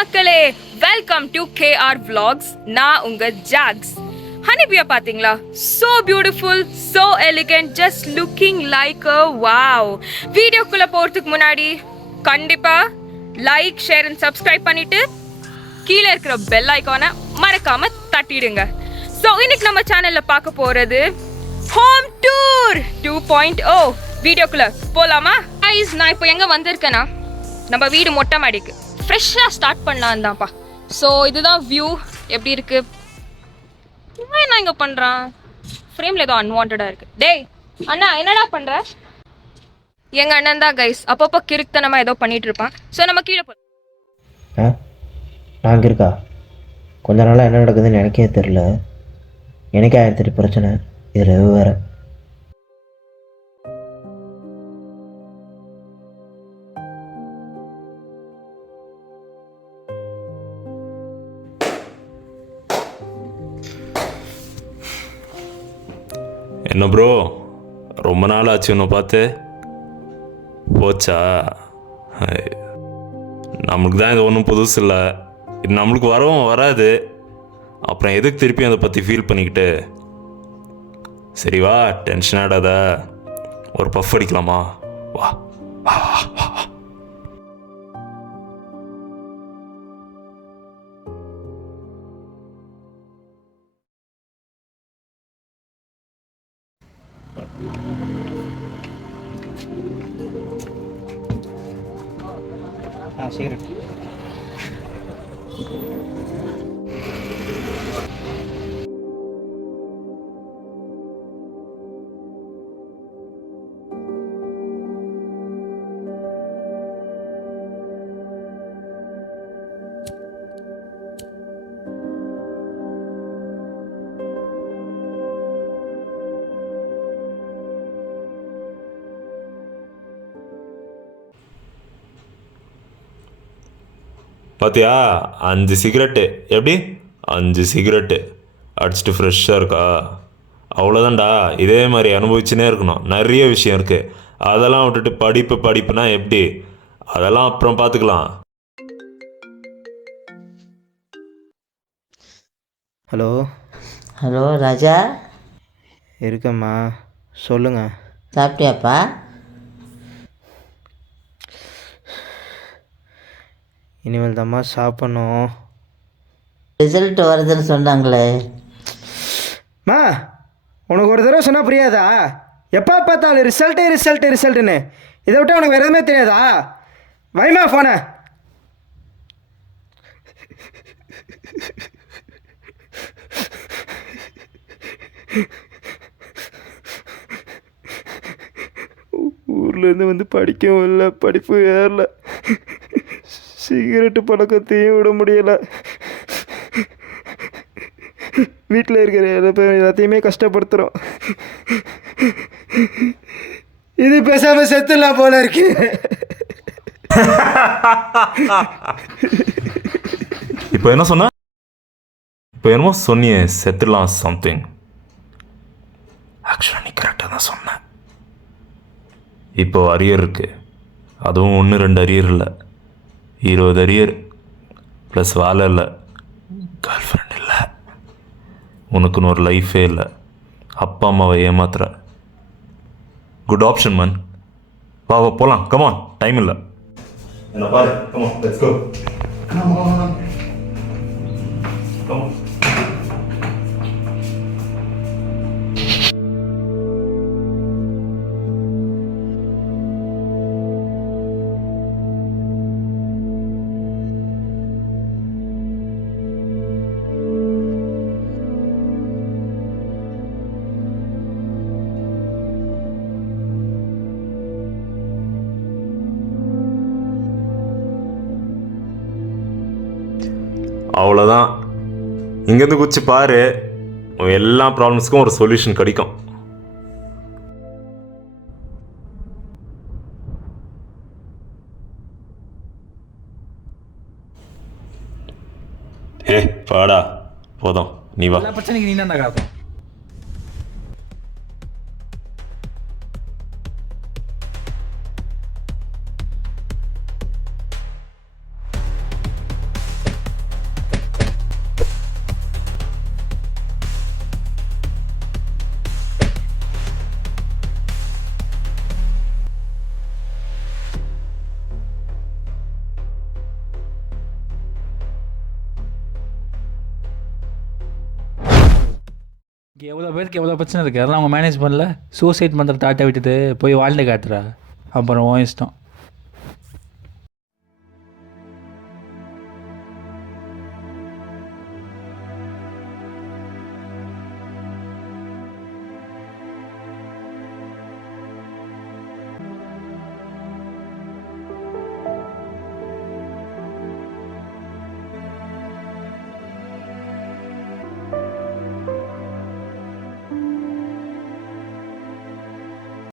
மக்களே, welcome to KR Vlogs. நான் உங்க ஜாக்ஸ். ஹனிபியா பாத்தீங்களா? So beautiful, so elegant, just looking like a wow. வீடியோக்குள்ள போறதுக்கு முன்னாடி கண்டிப்பா லைக், ஷேர் and subscribe பண்ணிட்டு கீழ இருக்கிற பெல் ஐகானை மறக்காம தட்டிடுங்க. So இன்னைக்கு நம்ம சேனல்ல பார்க்க போறது ஹோம் டூர் 2.0. வீடியோக்குள்ள போலாமா? guys, நான் இப்போ எங்க வந்திருக்கேனா, நம்ம வீடு மொட்டை மாடிக்கு ஃப்ரெஷ்ஷாக ஸ்டார்ட் பண்ணலாம் தான்ப்பா. ஸோ இதுதான் வியூ. எப்படி இருக்கு? இவன் என்ன இங்கே பண்ணுறான்? ஃப்ரேமில் ஏதோ அன்வான்டாக இருக்கு. டேய் அண்ணா, என்னடா பண்ணுற? எங்கள் அண்ணன் தான் கைஸ், அப்பப்போ கிறுக்குத்தனமாக ஏதோ பண்ணிட்டு இருப்பான். ஸோ நம்ம கீழே போ. நான் இங்கே இருக்கா? கொஞ்ச நாளாக என்ன நடக்குதுன்னு எனக்கே தெரில. எனக்கே 1008 பிரச்சனை, இதில் வேறு. என்ன ப்ரோ, ரொம்ப நாள் ஆச்சு ஒன்று பார்த்து. போச்சா? நம்மளுக்கு தான் இது ஒன்றும் புதுசு இல்லை. இது நம்மளுக்கு வரவும் வராது. அப்புறம் எதுக்கு திருப்பி அதை பற்றி ஃபீல் பண்ணிக்கிட்டு? சரி வா, டென்ஷன் ஆடாத. ஒரு பஃப் அடிக்கலாமா? வா வா வா வா. சிகரெட். பார்த்தியா, 5 சிகரெட்டு. எப்படி 5 சிகரெட்டு அடிச்சுட்டு ஃப்ரெஷ்ஷாக இருக்கா? அவ்வளோதான்டா. இதே மாதிரி அனுபவிச்சுனே இருக்கணும். நிறைய விஷயம் இருக்குது. அதெல்லாம் விட்டுட்டு படிப்புனா எப்படி? அதெல்லாம் அப்புறம் பார்த்துக்கலாம். ஹலோ ஹலோ ராஜா, இருக்கம்மா, சொல்லுங்கள். சாப்பிட்டியாப்பா? இனிமேல் தாம்மா சாப்பிட்ணும். ரிசல்ட் வருதுன்னு சொன்னாங்களே. மா, உனக்கு ஒரு தடவை சொன்னால் புரியாதா? எப்போ பார்த்தாலும் ரிசல்ட்டுன்னு. இதை விட்டு உனக்கு வேறு எதுவுமே தெரியாதா? வைமா ஃபோனை. ஊர்லேருந்து வந்து படிக்கவும் இல்லை, படிப்பு ஏறல, சிகரெட்டு பழக்கத்தையும் விட முடியலை. வீட்டில் இருக்கிற எல்லாத்தையுமே கஷ்டப்படுத்துகிறோம். இது பேசாமல் செத்துலாம் போல இருக்கு. இப்போ என்ன சொன்ன? இப்போ என்னமோ சொன்னியே, செத்துடலாம் சம்திங். ஆக்சுவலாக நீ கரெக்டாக தான் சொன்ன. இப்போ அரியர் இருக்குது. அதுவும் 1-2 அரியர் இல்லை, 20 அரியர். ப்ளஸ் வேலை இல்லை, கேர்ள் ஃப்ரெண்ட் இல்லை, உனக்குன்னு ஒரு லைஃபே இல்லை, அப்பா அம்மாவை ஏமாத்துற. குட் ஆப்ஷன் மன். வா வா போகலாம். கமான், டைம் இல்லை. என்ன பாரு, கமான், லெட்ஸ் கோ. கமான். அவ்வளோதான். இங்கேருந்து குச்சி பாரு, எல்லா ப்ராப்ளம்ஸ்க்கும் ஒரு சொல்யூஷன் கிடைக்கும். பாடா போதும், நீ வா. பிரச்சனைக்கு நீ தான் காரணம். எவ்வளோ பேருக்கு எவ்வளோ பிரச்சனை இருக்குது அதெல்லாம் அவங்க மேனேஜ் பண்ணல. சூசைட் பண்ணுற தாட்டை விட்டுட்டு போய் வாழ்ந்து காட்டுறா. அப்புறம் உன் இஷ்டம்.